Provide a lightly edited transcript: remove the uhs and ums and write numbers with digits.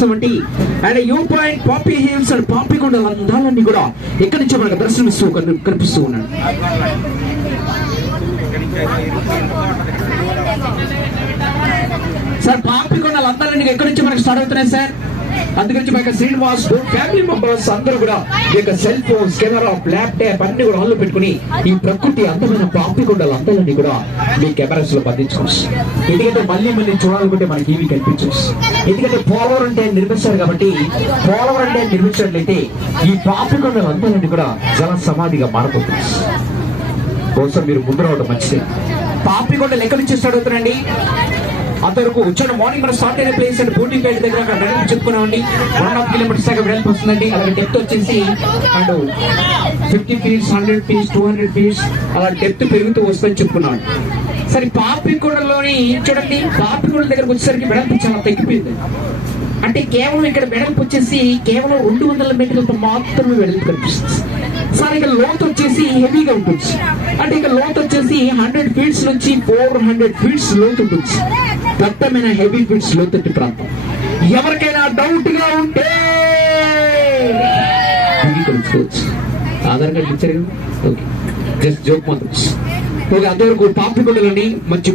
And view point Papi hills and పాపికొండల అందాలన్నీ కూడా ఇక్కడి నుంచి మనకు దర్శనమిస్తూ కనిపిస్తూ ఉన్నాడు. సార్ పాపికొండల అందాలన్నీ ఎక్కడి నుంచి మనకు స్టార్ట్ అవుతున్నాయి సార్. అందుగురించి మా యొక్క శ్రీనివాస్ ఫ్యామిలీ మెంబర్స్ అందరూ కూడా ఈ యొక్క సెల్ ఫోన్స్, కెమెరా, ల్యాప్టాప్ అన్ని కూడా ఆన్లో పెట్టుకుని ఈ ప్రకృతి అందమైన పాపికొండల అందాలన్నీ కూడా మీ కెమెరాస్ లో బంధించుకోవచ్చు. ఎందుకంటే మళ్ళీ చూడాలనుకుంటే మనకి ఇవి కనిపించవచ్చు. ఎందుకంటే పోలవరం అంటే నిర్మించారు కాబట్టి పోలవరం అంటే నిర్మించినట్లయితే ఈ పాపికొండల అందాలన్నీ కూడా జల సమాధిగా మారిపోతుంది. బహుశా మీరు ముందు రావడం మంచిది. పాపికొండలు ఎక్కడి నుంచి స్టార్ట్ అవుతున్నాయండి? అంతవరకు వచ్చాడు మార్నింగ్ మనం స్టార్ట్ అయిన ప్లేస్ అండ్ బోటింగ్ గైడ్ దగ్గర వెడల్పు చెప్పుకున్నామండి. 1.5 kilometers దాకా వెడల్పు వస్తుందండి. అలాగే డెప్త్ వచ్చేసి అండ్ 50 feet, 100 feet, 200 feet అలా డెప్త్ పెరుగుతూ వస్తుందని చెప్పుకున్నాడు. సరే పాపికొండలోని చూడండి, పాపికొండ దగ్గరకు వచ్చేసరికి వెడల్పు చాలా తగ్గిపోయింది. అంటే కేవలం ఇక్కడ వెడల్పు వచ్చేసి కేవలం 200 మీటర్లతో మాత్రమే వెడల్పు కనిపిస్తుంది. సార్ ఇక లోతు వచ్చేసి హెవీగా ఉంటుంది. అంటే ఇక లోతు వచ్చేసి 100 feet నుంచి 400 feet లోతు ఉంటుంది. దట్టమైన హెవీ ఫీట్స్ లోతట్టు ప్రాంతం. ఎవరికైనా డౌట్ గా ఉంటే తెలుసుకోవచ్చు. ఆధార్ కార్డు ఇచ్చారు, ఓకే, జస్ట్ జోక్ మాత్రం. అంతవరకు పాపికొండలని మంచి